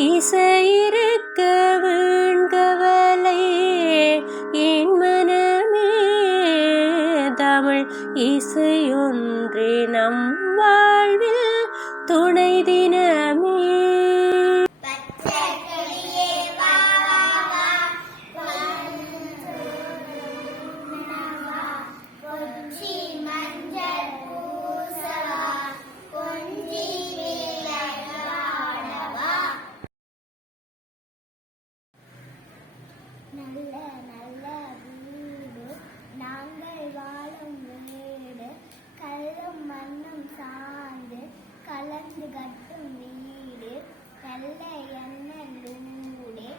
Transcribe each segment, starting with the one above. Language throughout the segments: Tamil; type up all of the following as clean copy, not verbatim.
இசையிருக்க வீண்கவலை என் மனமே தமிழ் இசையொன்றே நம் வாழ்வில் துணை தினமே. நல்ல நல்ல வீடு நாங்கள் வாழும் வீடு கல்லும் மண்ணும் சார்ந்து கலந்து கட்டும் வீடு நல்ல எண்ணலூடே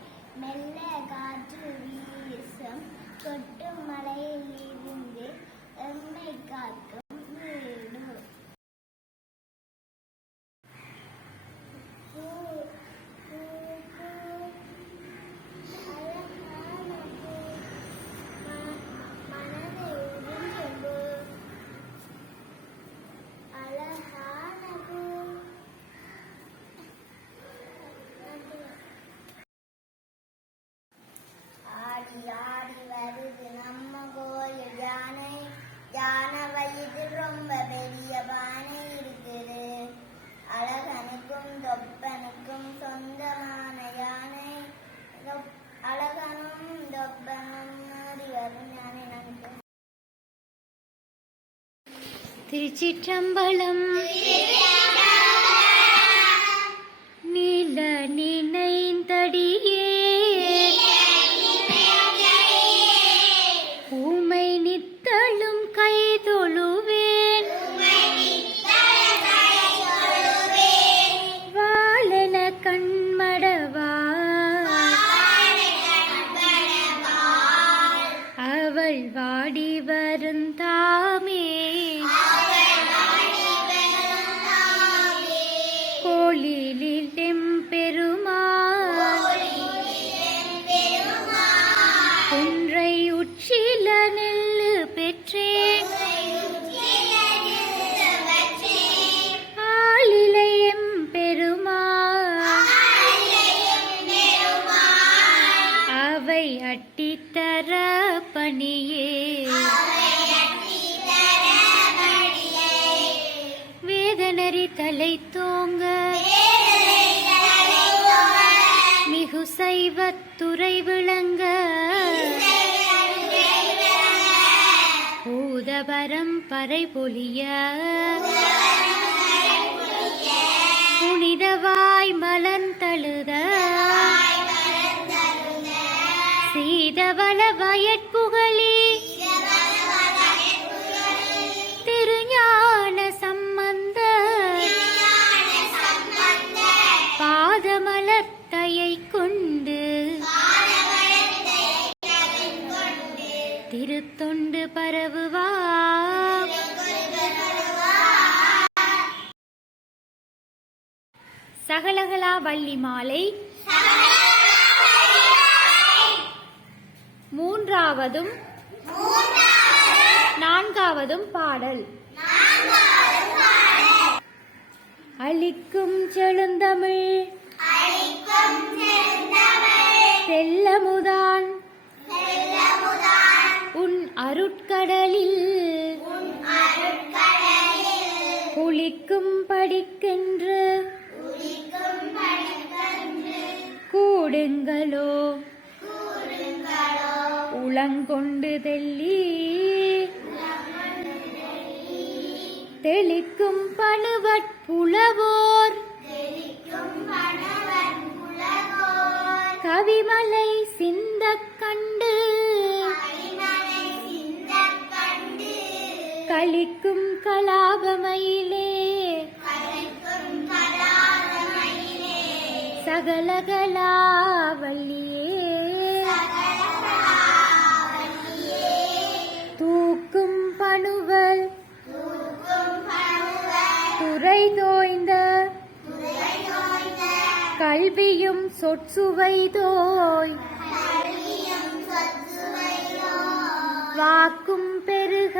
மெல்ல காற்று வீசும் கொட்டும் மலையில் இருந்து எம்மை காக்கும் வீடு. ஆடி வருது நம்ம கோயில் யானை யானை வயதில் ரொம்ப பெரிய பானை இருக்குது. அழகனுக்கும் தொப்பனுக்கும் சொந்தமான யானை அழகனும் தொப்பனும் மாறி வரும் யானை நமக்கு. திருச்சிற்றம்பலம். நீல நினைந்தடியே ஊமை நித்தளும் கைதொழுவேன் வாழன கண்மடவா அவள் வாடி வருந்தாமே கோளிலில் எம்பெருமான் ஒன்றை உச்சில நெல்லு பெற்றேன் ஆளிலை எம்பெருமான் அவை அட்டித்தர பணியே வேதனரி தலை தோங்க மிகு சைவத்துறை விளங்க பூதபரம் பறை பொலிய புனிதவாய் மலர்ந்தழுத சீதவள வயற்புகழி திருஞான சம்பந்த பாதமலர்த்தையை கொண்டு திருத்தொண்டு பரவுவார். சகலகலா வள்ளி மாலை மூன்றாவதும் நான்காவதும் பாடல். அளிக்கும் செழுந்தமிழ் செல்லமுதான் உன் அருட்கடலில் குளிக்கும் படிக்கென்று கூடுங்களோ உளங்கொண்டு தெள்ளி தெளிக்கும் பணுவற்புலவோர் கவிமலை சிந்தக் கண்டு களிக்கும் கலாபமயிலே சகலகலா வள்ளியே தூக்கும் பணுவல் துறை தோய்ந்த கல்வியும் சொற்சுவை தோய் வாக்கும் பெருக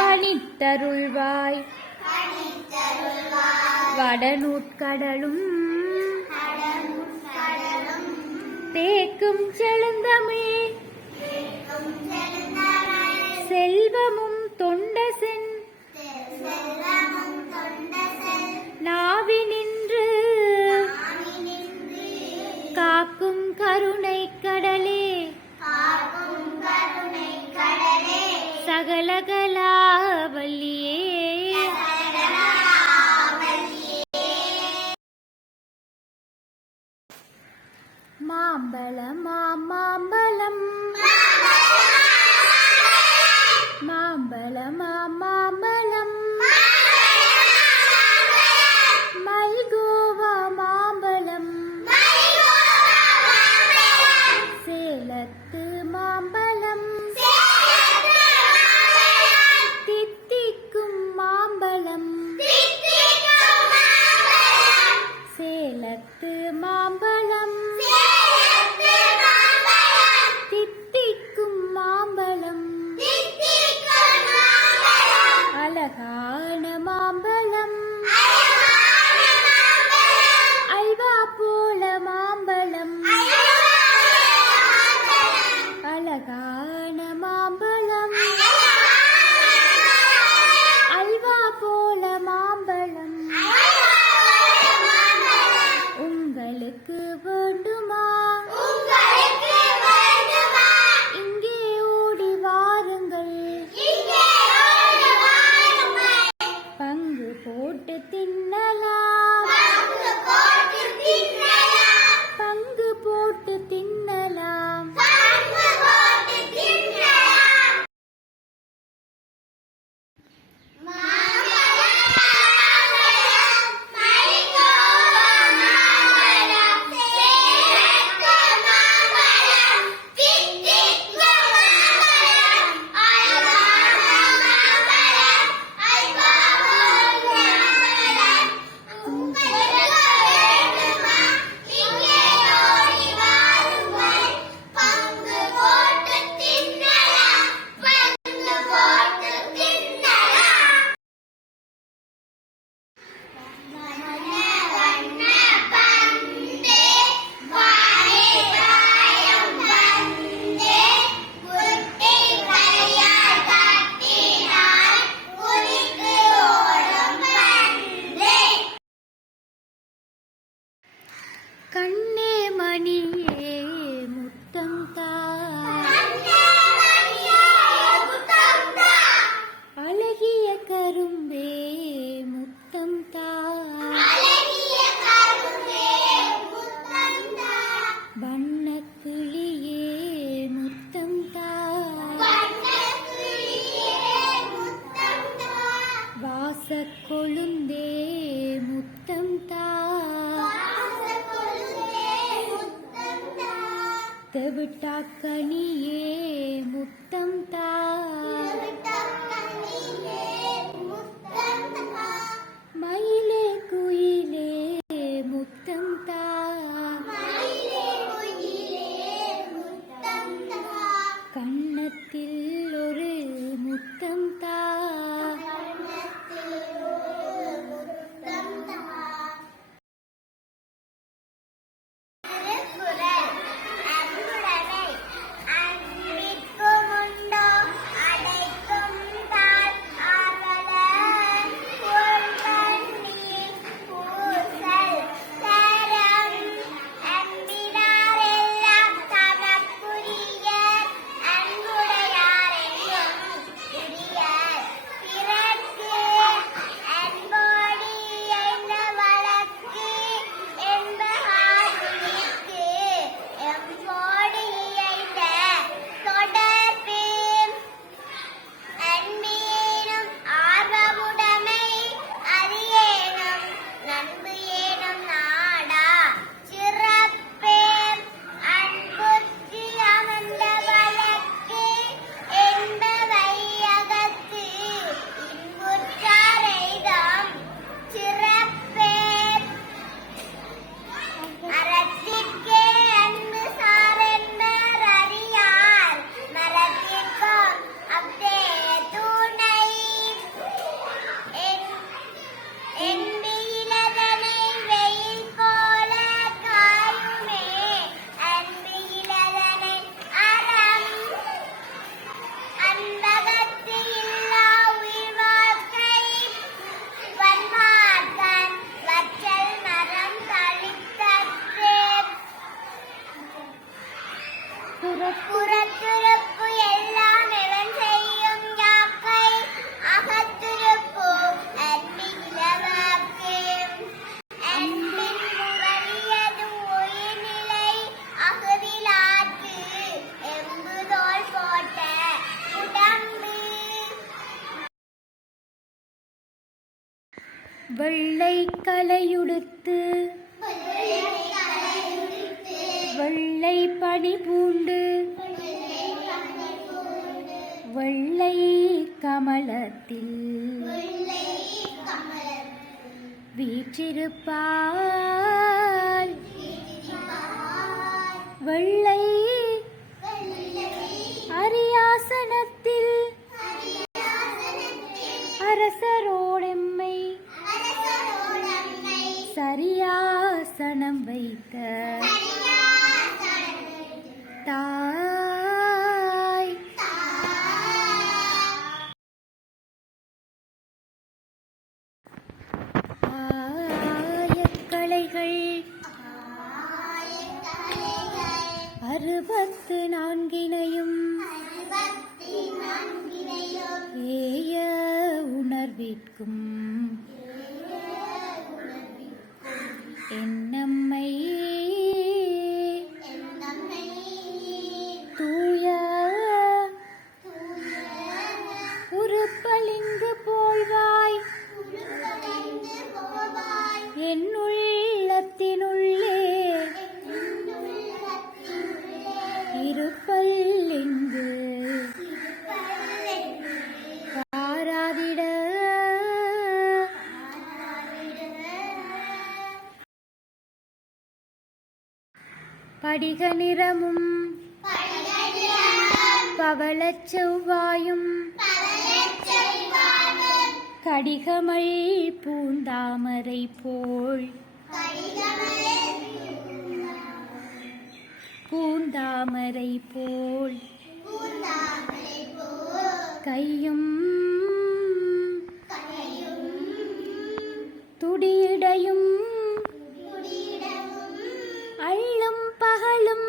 பணித்தருள்வாய் வடநூற்கடலும் தேக்கும் செழுந்தமிழ் செல்வமும் தொண்டசென் நாவினின்று காக்கும் கருணை கடலே சகலகலாவல்லியே மாம்பழம் மாம்பழம் மாம்பழம் மாம்பழம் மல்கோவா மாம்பழம் சேலத்து மாம்பழம் தித்திக்கும் மாம்பழம் சேலத்து மாம்பழம் தித்திக்கும் மாம்பழம் அழகான மாம்பழம் அல்வா போல மாம்பழம் அழகான மாம்பழம் அல்வா போல மாம்பழம் உங்களுக்கு வேண்டுமா இங்கே ஓடி வாருங்கள் பங்கு போட்டு தின்னலாம் பங்கு போட்டு தின்னலாம் கண்ணே மணியே முத்தம் தா அழகிய கரும்பே முத்தம் தா வண்ணக் கிளியே முத்தம் தா வாசக் கொழுந்தே முத்தம் தா தெவிட்டாக்கனியே முத்தம் தா மயிலே குயிலே முத்தம் தா கன்னத்தில் ஒரு முத்தம் தா கலையுடுத்து வெள்ளை பனி பூண்டு வெள்ளை கமலத்தில் வீற்றிருப்பாள் வெள்ளை அரியாசனத்தில் அரசரோடெம்மை சரியாசனம் வைத்த தாய். ஆயக்கலைகள் 64 ஏய உணர்விற்கும் என்னம்மை தூய உருப்பலிங்கு போல்வாய் என்னுள்ளத்தினுள்ளே இருப்பல்லிங்கு பாராதிட படிக நிறமும் பவளச் செவ்வாயும் கடிகமல் பூந்தாமரை போல் பூந்தாமரை போல் கையும் துடியிடையும் அள்ளும் பகலும்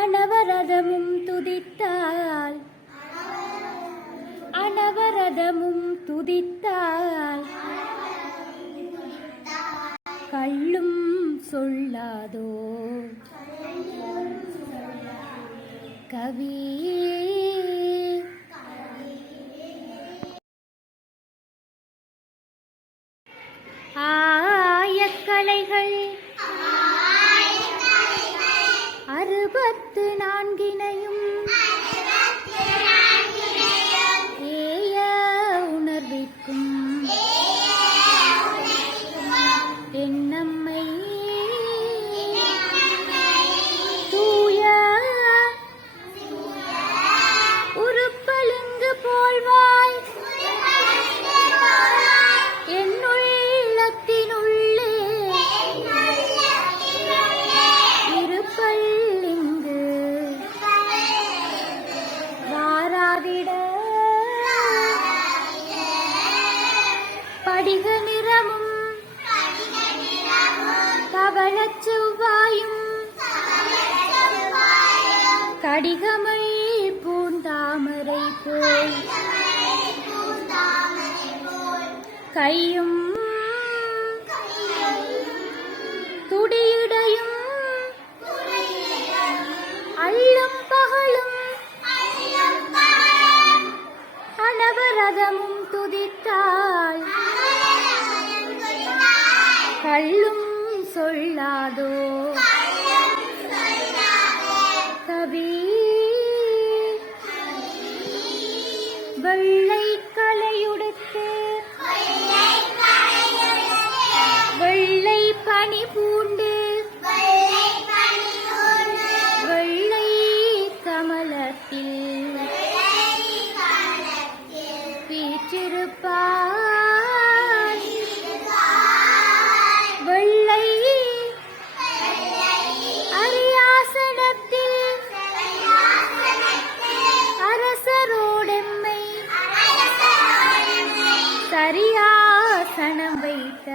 அனவரதமும் துதித்தால் அனவரதமும் துதித்தால் கள்ளும் சொல்லாதோ கவி. ஆயக்கலைகள் 64 ஏய உணர்விற்கும் என்னம்மை தூய உருப்பலிங்கு போல்வாய் என்னுள்ளத்தினுள்ளே இருப்பல்லிங்கு வாராதிட படிக நிறமும் பவளச் செவ்வாயும் கடிகமை பூந்தாமரை போல் கையும் துடியிடையும் அள்ளும் பகலும் அனவரதமும் துதித்தால் கள்ளும் சொல்லாதோ கவி. வெள்ளை கலையுடுத்து வெள்ளை பனி பூண்டு வெள்ளை கமலத்தில் வீற்றிருப்பாய் வெள்ளை அரியாசனத்தில் அரசரோடெம்மை சரியாசனம் வைத்த